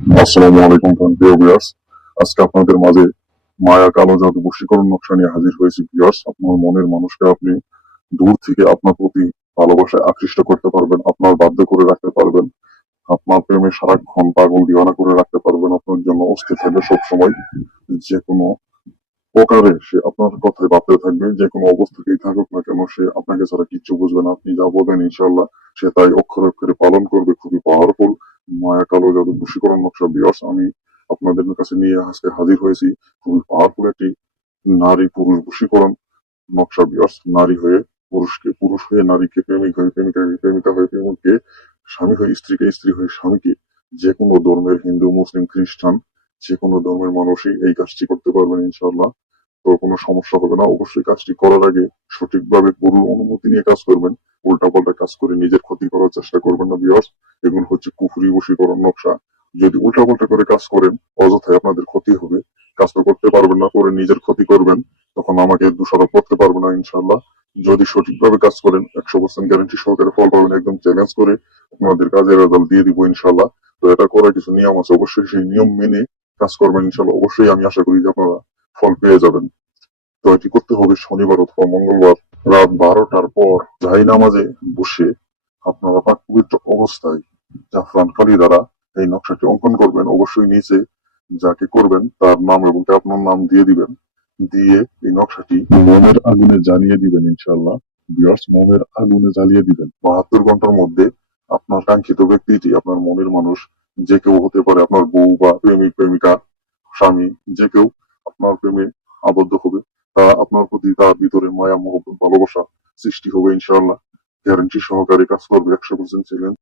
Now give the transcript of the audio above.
আসসালামু আলাইকুম, প্রিয় ভিউয়ার্স আজকে আপনাদের মাঝে মায়া কালো বশীকরণ নকশা নিয়ে হাজির হয়েছি ভিউয়ার্স আপনার মনের মানুষকে আপনি দূর থেকে আপনার প্রতি ভালোবাসায় আকৃষ্ট করতে পারবেন, আপনার বাধ্য করে রাখতে পারবেন, আপনার প্রেমে সারাক্ষণ পাগল দিওয়ানা করে রাখতে পারবেন, আপনার জন্য অস্থির থাকবে সবসময়। যে কোনো প্রকারে সে আপনার কথায় ভাবতে থাকবে যে কোনো অবস্থাতেই থাকুক না কেন, সে আপনাকে ছাড়া কিচ্ছু বুঝবে না। আপনি যা বলবেন ইনশাল্লাহ সে তাই অক্ষরে অক্ষরে পালন করবে। খুবই পাওয়ারফুল মায়া কালো জাদু বশীকরণ নকশা বিয়ার্স আমি আপনাদের কাছে নিয়ে আজকে হাজির হয়েছি। খুবই পাওয়ারফুল একটি নারী পুরুষ বশীকরণ নকশা বিয়ার্স নারী হয়ে পুরুষকে পুরুষ হয়ে নারীকে প্রেমিক হয়ে প্রেমিকাকে প্রেমিকা হয়ে প্রেমিককে স্বামী হয়ে স্ত্রীকে স্ত্রী হয়ে স্বামীকে যে কোনো ধর্মের হিন্দু মুসলিম খ্রিস্টান যে কোনো ধর্মের মানুষই এই কাজটি করতে পারবেন ইনশাল্লাহ তো কোনো সমস্যা হবে না, অবশ্যই কাজটি করার আগে সঠিকভাবে পুরো অনুমতি নিয়ে কাজ করবেন উল্টা পাল্টা কাজ করে নিজের ক্ষতি করার চেষ্টা করবেন না বিয়ার্স এগুলো হচ্ছে কুফুরি, বশীকরণ, নকশা। যদি উল্টা পাল্টা করে কাজ করেন অযথায় আপনাদের ক্ষতি হবে। কাজ তো করতে পারবেন না, করে নিজের ক্ষতি করবেন। তখন আমাকে দোষারোপ করতে পারবে না ইনশাল্লাহ যদি সঠিকভাবে কাজ করেন, একশো পার্সেন্ট গ্যারান্টি সহকারে ফল পাবেন, একদম চ্যালেঞ্জ করে আপনাদের কাজের রেজাল্ট দিয়ে দিব ইনশাল্লাহ তো এটা করার কিছু নিয়ম আছে, অবশ্যই সেই নিয়ম মেনে কাজ করবেন ইনশাল্লাহ অবশ্যই আমি আশা করি যে আপনারা ফল পেয়ে যাবেন। তো এটি করতে হবে শনিবার অথবা মঙ্গলবার রাত বারোটার পর জাহি নামাজে বসে আপনারা পাক পবিত্র অবস্থায় জাফরান কালি দ্বারা এই নকশাটি অঙ্কন করবেন, অবশ্যই নিচে যাকে করবেন তার নাম এবং আপনার নাম দিয়ে দিবেন। দিয়ে এই নকশাটি মোমের আগুনে জ্বালিয়ে দিবেন ইনশাল্লাহ বিয়ার্স মোমের আগুনে জ্বালিয়ে দিবেন। বাহাত্তর ঘণ্টার মধ্যে আপনার কাঙ্ক্ষিত ব্যক্তিটি, আপনার মনের মানুষ, যে কেউ হতে পারে আপনার বউ বা প্রেমিক, প্রেমিকা, স্বামী, যে কেউ আপনার প্রেমে আবদ্ধ হবে তা আপনার প্রতি তার ভিতরে মায়া, মহব্বত, ভালোবাসা সৃষ্টি হবে ইনশাআল্লাহ। গ্যারান্টি সহকারে কাজ করবে একশো পার্সেন্ট ছিলেন